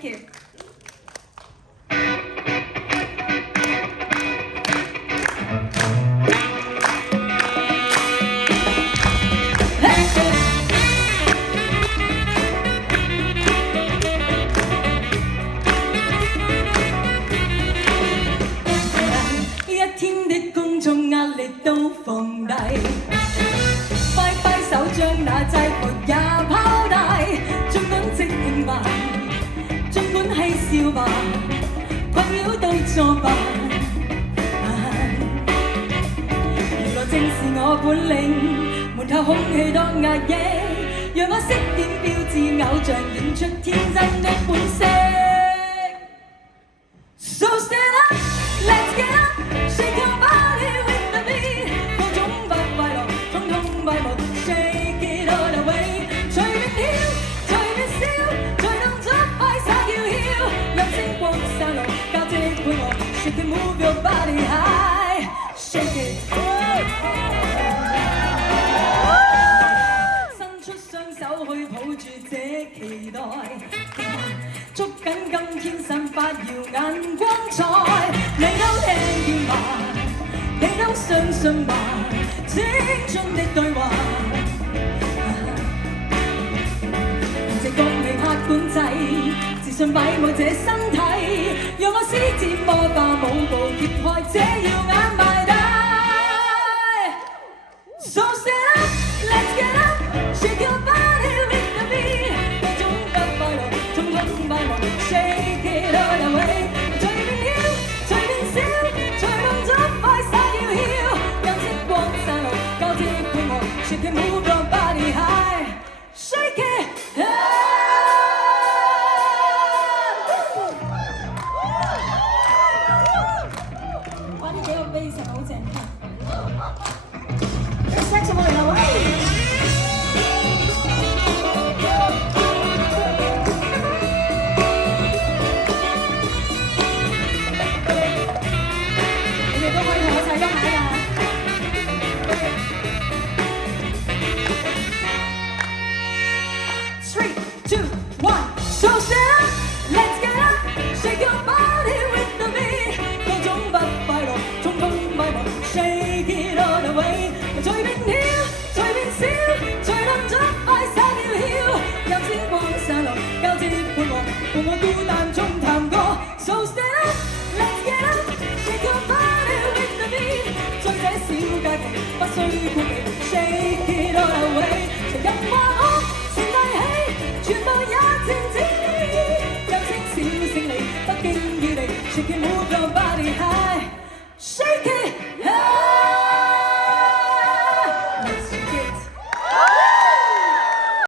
Thank you。一天的工作壓力都放低，揮揮手將那制服也拋低，儘管即興吧，儘管嬉笑吧，困擾都作罷。原來正是我本領，門口空氣當壓抑，讓我識點標誌，偶像演出天真的本色。So stand up, let's get up, shake your body with the beat， 各種不快樂，統統擺佈 ，shake it all away， 隨便跳，隨便笑，隨動作快撒要囂，讓星光散落，交織配樂 ，shake it move your body high，shake it。伸出雙手去抱住這期待。捉緊今天散發耀眼光彩，你都聽見吧，你都相信吧，青春的對話。直覺未拍管制，自信擺舞這身體，讓我施展魔法舞步揭開這耀眼謎底。So stand up, let's get up, shake your body with the beat， 各種不快樂，統統擺佈 ，shake it all away， 隨便跳，隨便笑，隨動作快撒要囂，讓星光散落，交織配樂 ，shake it move your body high，shake it。哇！呢幾個 bass 好正。saxophone 嚟啦喂！你哋都可以同我齊喐下㗎。3, 2, 1, so stand up, let's get up, shake your body with the beat， 各種不快樂，統統擺佈 ，shake it all away， 隨便跳，隨便笑，隨動作快撒要囂，讓星光散落，交織配樂，伴我孤單中探戈 ，so stand up, let's get up, shake your body with the beat， 在這小街頭不需顧忌 ，shake it all away， 誰人話我前大喜，全部也靜止，有聲小勝利，不經意地 shake it move your body high，shake it。